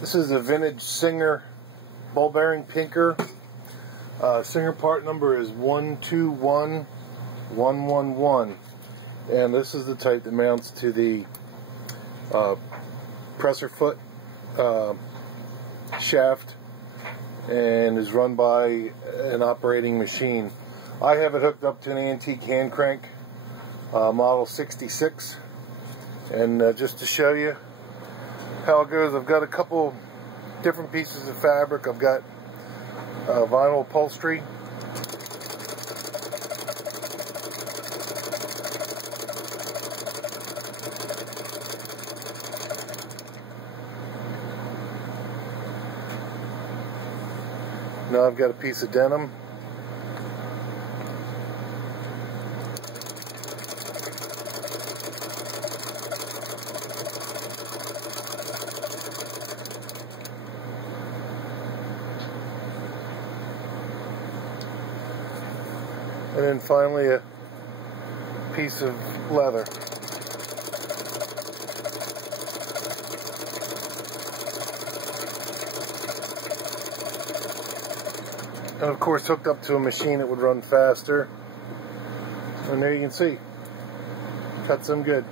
This is a vintage Singer ball bearing pinker. Singer part number is 121111, and this is the type that mounts to the presser foot shaft and is run by an operating machine. I have it hooked up to an antique hand crank, model 66, and just to show you how it goes, I've got a couple different pieces of fabric. I've got vinyl upholstery, now I've got a piece of denim, and then finally a piece of leather. And of course hooked up to a machine that would run faster. And there you can see, cuts them good.